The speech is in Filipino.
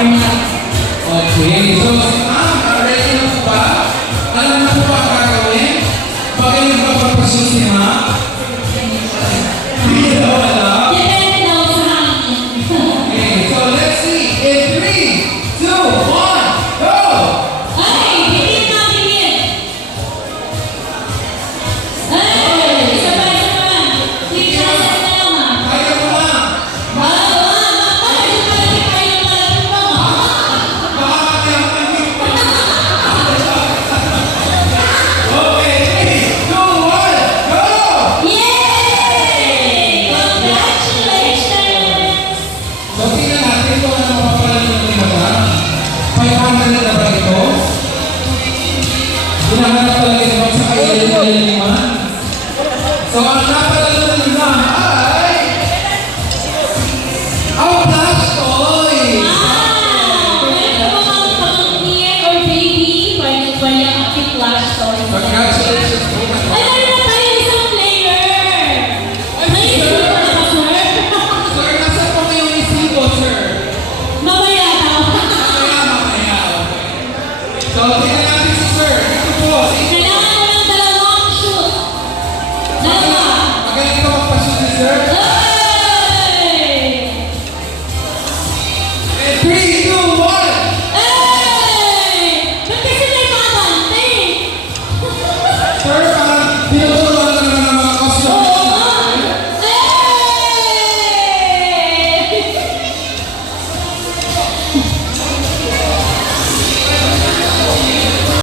Okay, so si Ma'am, ready na po ba? Alam na po ba ang gagawin? Bakit nagpapapasyon si Ma'am? Hindi daw alam. Okay, so let's see. In 3, 2, 1, go! Kaya mo lang. Okay, 3, 2, 1, go! So tingnan natin kung ano mapapalan ng mga 500 na ba ito? Hinahanap talaga ito sa kailin naman. So ang napalalo na nila ay ang Flash Toy! Congratulations po. Sir, nasa po ngayong isipo, sir? Mamaya. So tingnan natin si sir. Ito po. Magaling ka magpasyon si sir?